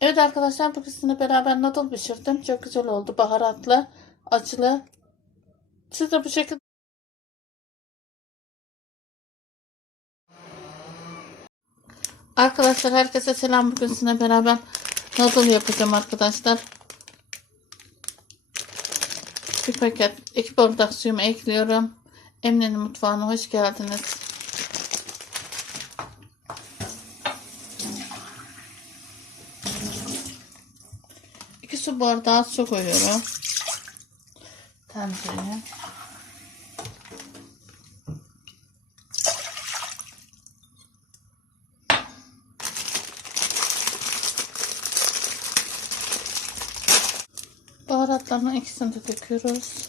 Evet arkadaşlar bugün sizinle beraber noodle pişirdim. Çok güzel oldu. Baharatlı, acılı. Siz de bu şekilde Arkadaşlar herkese selam. Bugün sizinle beraber noodle yapacağım arkadaşlar. Bir paket, iki bardak suyumu ekliyorum. Emine'nin mutfağına hoş geldiniz. İki su bardağı su koyuyorum. Tencereye. Baharatlarını ikisini de döküyoruz.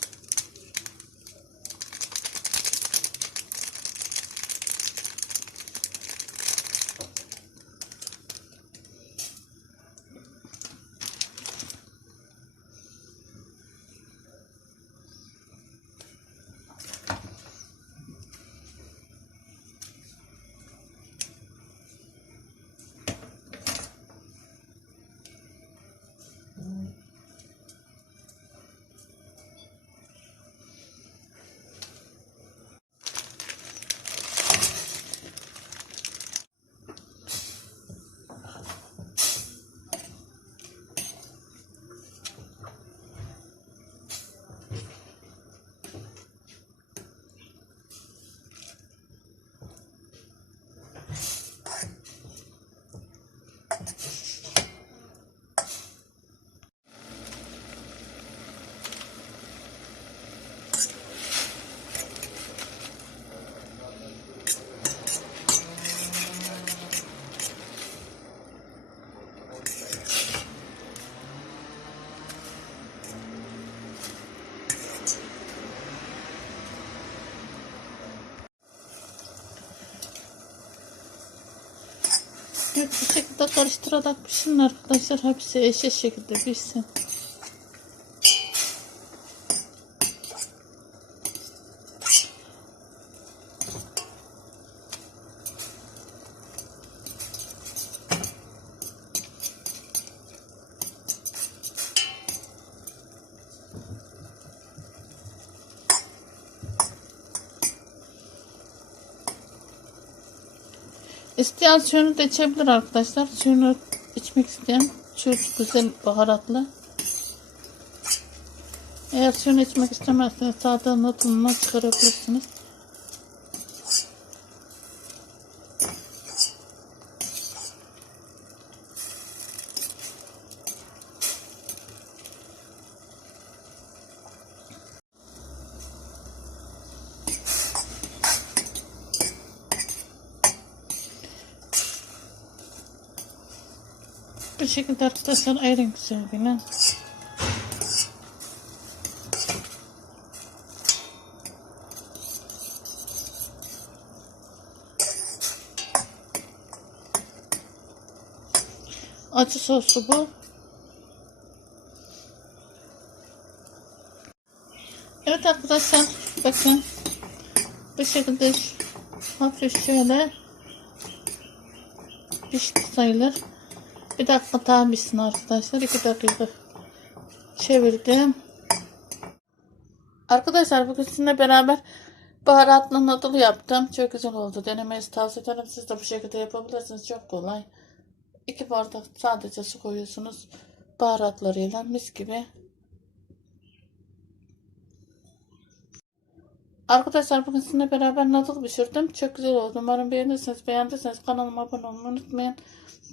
Bu şekilde karıştırarak pişsin arkadaşlar. Hepsi eşit şekilde pişsin. İsteyen da içebilir arkadaşlar. Suyunu içmek isteyen çok güzel baharatlı. Eğer suyunu içmek istemezseniz sade noodle'ına çıkarabilirsiniz. Bu şekilde arkadaşlar ayırın güzelliğine. Acı soslu bu. Evet arkadaşlar bakın bu şekilde hafif şöyle pişti sayılır. Bir dakika daha pişsin arkadaşlar. İki dakika çevirdim. Arkadaşlar bugün sizinle beraber baharatlı noodle yaptım. Çok güzel oldu. Denemenizi tavsiye ederim. Siz de bu şekilde yapabilirsiniz. Çok kolay. İki bardak sadece su koyuyorsunuz. Baharatlarıyla mis gibi. Arkadaşlar bugün sizinle beraber noodle pişirdim. Çok güzel oldu. Umarım beğenirsiniz. Beğendiyseniz kanalıma abone olmayı unutmayın.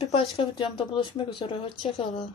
Bir başka videomda buluşmak üzere. Hoşçakalın.